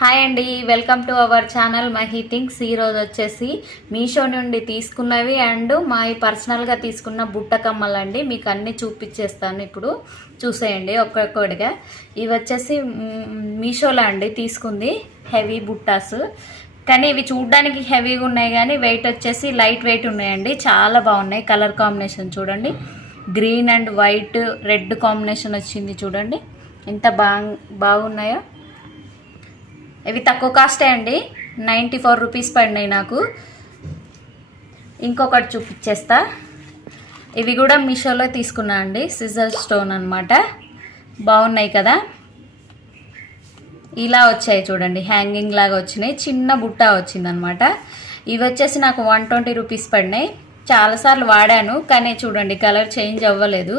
Hi అండి, welcome to our channel Mahi things. ఈరోజు వచ్చేసి మీషో నుండి తీసుకున్నవి అండ్ మా పర్సనల్గా తీసుకున్న బుట్ట కమ్మలు అండి. మీకు అన్నీ చూపించేస్తాను, ఇప్పుడు చూసేయండి ఒక్కొక్కటిగా. ఇవి వచ్చేసి మీషోలో అండి తీసుకుంది, హెవీ బుట్టాస్. కానీ ఇవి చూడడానికి హెవీగా ఉన్నాయి కానీ వెయిట్ వచ్చేసి లైట్ వెయిట్ ఉన్నాయండి. చాలా బాగున్నాయి. కలర్ కాంబినేషన్ చూడండి, green and white red combination వచ్చింది చూడండి, ఎంత బాగున్నాయో. ఇవి తక్కువ కాస్టే అండి, 94 రూపీస్ పడినాయి నాకు. ఇంకొకటి చూపించేస్తా. ఇవి కూడా మీషోలో తీసుకున్నా అండి, సిజర్ స్టోన్ అనమాట. బాగున్నాయి కదా, ఇలా వచ్చాయి చూడండి, హ్యాంగింగ్ లాగా వచ్చినాయి. చిన్న బుట్ట వచ్చిందనమాట. ఇవి వచ్చేసి నాకు 120 రూపీస్ పడినాయి. చాలాసార్లు వాడాను కానీ చూడండి కలర్ చేంజ్ అవ్వలేదు.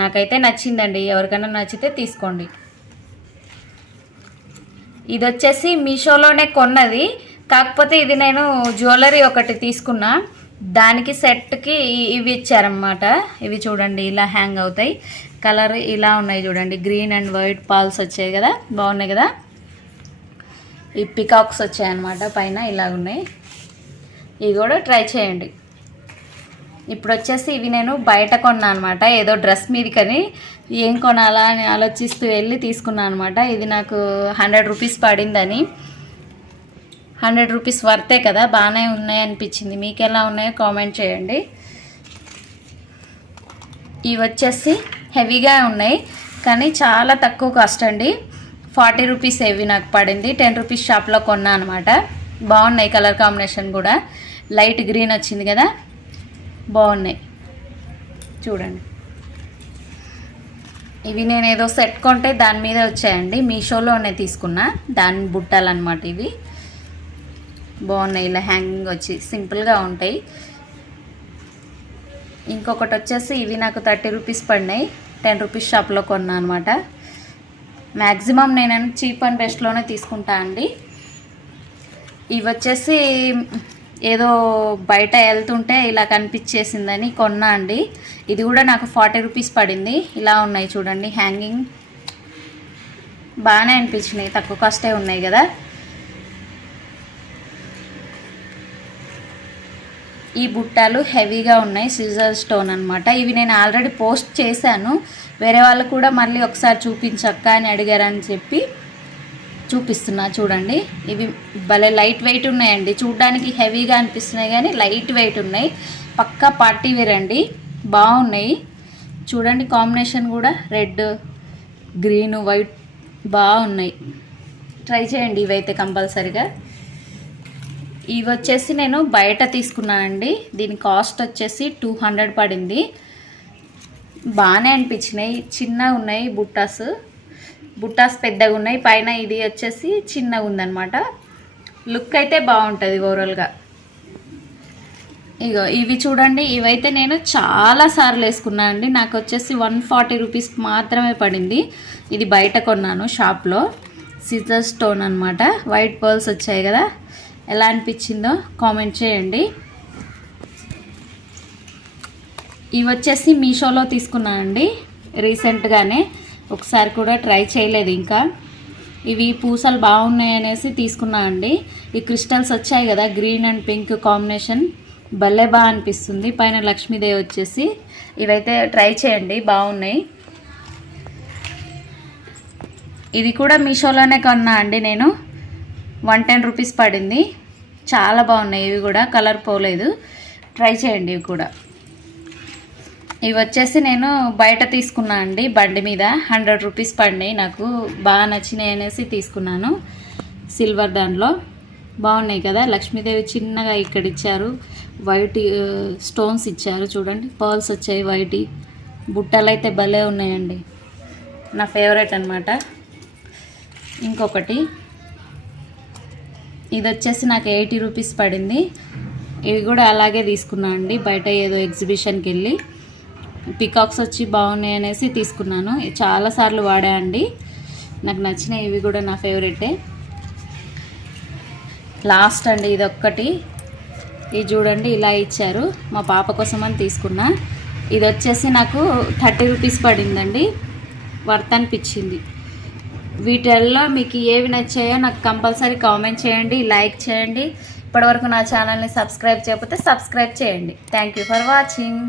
నాకైతే నచ్చిందండి, ఎవరికైనా నచ్చితే తీసుకోండి. ఇది వచ్చేసి మీషోలోనే కొన్నది, కాకపోతే ఇది నేను జ్యువెలరీ ఒకటి తీసుకున్నా, దానికి సెట్కి ఇవి ఇచ్చారన్నమాట. ఇవి చూడండి ఇలా హ్యాంగ్ అవుతాయి, కలర్ ఇలా ఉన్నాయి చూడండి, గ్రీన్ అండ్ వైట్ పాల్స్ వచ్చాయి కదా, బాగున్నాయి కదా. ఈ పికాక్స్ వచ్చాయన్నమాట పైన, ఇలా ఉన్నాయి. ఇవి కూడా ట్రై చేయండి. ఇప్పుడు వచ్చేసి ఇవి నేను బయట కొన్నా అనమాట, ఏదో డ్రెస్ మీద, కానీ ఏం కొనాలా అని ఆలోచిస్తూ వెళ్ళి తీసుకున్నాను అనమాట. ఇది నాకు 100 రూపీస్ పడిందని. 100 రూపీస్ వర్తే కదా, బాగానే ఉన్నాయి అనిపించింది. మీకు ఎలా ఉన్నాయో కామెంట్ చేయండి. ఇవి వచ్చేసి హెవీగా ఉన్నాయి కానీ చాలా తక్కువ కాస్ట్ అండి, 40 రూపీస్ ఇవి నాకు పడింది. 10 రూపీస్ షాప్లో కొన్నా అనమాట. బాగున్నాయి, కలర్ కాంబినేషన్ కూడా లైట్ గ్రీన్ వచ్చింది కదా, బాగున్నాయి చూడండి. ఇవి నేను ఏదో సెట్ కొంటే దాని మీద వచ్చాయండి, మీషోలోనే తీసుకున్నా, దాని బుట్టాలన్నమాట. ఇవి బాగున్నాయి, ఇలా హ్యాంగింగ్ వచ్చి సింపుల్గా ఉంటాయి. ఇంకొకటి వచ్చేసి ఇవి నాకు 30 రూపీస్ పడినాయి, 10 రూపీస్ షాప్లో కొన్నా అనమాట. మ్యాక్సిమం నేను చీప్ అండ్ బెస్ట్లోనే తీసుకుంటా అండి. ఇవి వచ్చేసి ఏదో బయట వెళ్తుంటే ఇలా కనిపించేసిందని కొన్నా అండి. ఇది కూడా నాకు 40 రూపీస్ పడింది. ఇలా ఉన్నాయి చూడండి, హ్యాంగింగ్ బాగానే అనిపించినాయి, తక్కువ కాస్టే ఉన్నాయి కదా. ఈ బుట్టాలు హెవీగా ఉన్నాయి, సిజర్ స్టోన్ అనమాట. ఇవి నేను ఆల్రెడీ పోస్ట్ చేశాను, వేరే వాళ్ళు కూడా మళ్ళీ ఒకసారి చూపించక్క అని అడిగారని చెప్పి చూపిస్తున్నా చూడండి. ఇవి భలే లైట్ వెయిట్ ఉన్నాయండి, చూడడానికి హెవీగా అనిపిస్తున్నాయి కానీ లైట్ వెయిట్ ఉన్నాయి. పక్కా పార్టీ వేర్ అండి, బాగున్నాయి చూడండి. కాంబినేషన్ కూడా రెడ్ గ్రీన్ వైట్ బాగున్నాయి, ట్రై చేయండి ఇవైతే కంపల్సరిగా. ఇవి వచ్చేసి నేను బయట తీసుకున్నానండి, దీని కాస్ట్ వచ్చేసి 200 పడింది. బాగానే అనిపించినాయి, చిన్నగా ఉన్నాయి బుట్టాస్ పెద్దగా ఉన్నాయి, పైన ఇది వచ్చేసి చిన్నగా ఉందన్నమాట. లుక్ అయితే బాగుంటుంది ఓవరాల్గా. ఇగో ఇవి చూడండి, ఇవైతే నేను చాలాసార్లు వేసుకున్నా అండి. నాకు వచ్చేసి 140 రూపీస్ మాత్రమే పడింది. ఇది బయట కొన్నాను షాప్లో, సిజర్ స్టోన్ అనమాట. వైట్ పర్ల్స్ వచ్చాయి కదా, ఎలా అనిపించిందో కామెంట్ చేయండి. ఇవి వచ్చేసి మీషోలో తీసుకున్నానండి రీసెంట్గానే, ఒకసారి కూడా ట్రై చేయలేదు ఇంకా. ఇవి పూసలు బాగున్నాయి అనేసి తీసుకున్నా అండి. ఈ క్రిస్టల్స్ వచ్చాయి కదా, గ్రీన్ అండ్ పింక్ కాంబినేషన్ భలే బాగా అనిపిస్తుంది. పైన లక్ష్మీదేవి వచ్చేసి, ఇవైతే ట్రై చేయండి, బాగున్నాయి. ఇది కూడా మీషోలోనే కొన్నా అండి నేను, 110 రూపీస్ పడింది. చాలా బాగున్నాయి ఇవి కూడా, కలర్ పోలేదు, ట్రై చేయండి ఇవి కూడా. ఇవి వచ్చేసి నేను బయట తీసుకున్నా అండి, బండి మీద 100 రూపీస్ పడినాయి. నాకు బాగా నచ్చినాయి అనేసి తీసుకున్నాను. సిల్వర్ దానిలో బాగున్నాయి కదా, లక్ష్మీదేవి చిన్నగా ఇక్కడ ఇచ్చారు, వైట్ స్టోన్స్ ఇచ్చారు చూడండి, పర్ల్స్ వచ్చాయి వైట్. బుట్టలు అయితే భలే ఉన్నాయండి, నా ఫేవరెట్ అనమాట. ఇంకొకటి ఇది వచ్చేసి నాకు 80 రూపీస్ పడింది. ఇవి కూడా అలాగే తీసుకున్నా అండి, బయట ఏదో ఎగ్జిబిషన్కి వెళ్ళి. పికాక్స్ వచ్చి బాగున్నాయి అనేసి తీసుకున్నాను, చాలాసార్లు వాడా అండి, నాకు నచ్చినాయి. ఇవి కూడా నా ఫేవరెటే. లాస్ట్ అండి ఇది ఒక్కటి, ఇది చూడండి ఇలా ఇచ్చారు, మా పాప కోసం అని తీసుకున్నా. ఇది వచ్చేసి నాకు 30 రూపీస్ పడిందండి, వర్త్ అనిపించింది. వీటిల్లో మీకు ఏవి నచ్చాయో నాకు కంపల్సరీ కామెంట్ చేయండి, లైక్ చేయండి. ఇప్పటివరకు నా ఛానల్ని సబ్స్క్రైబ్ చేయకపోతే సబ్స్క్రైబ్ చేయండి. Thank you for watching.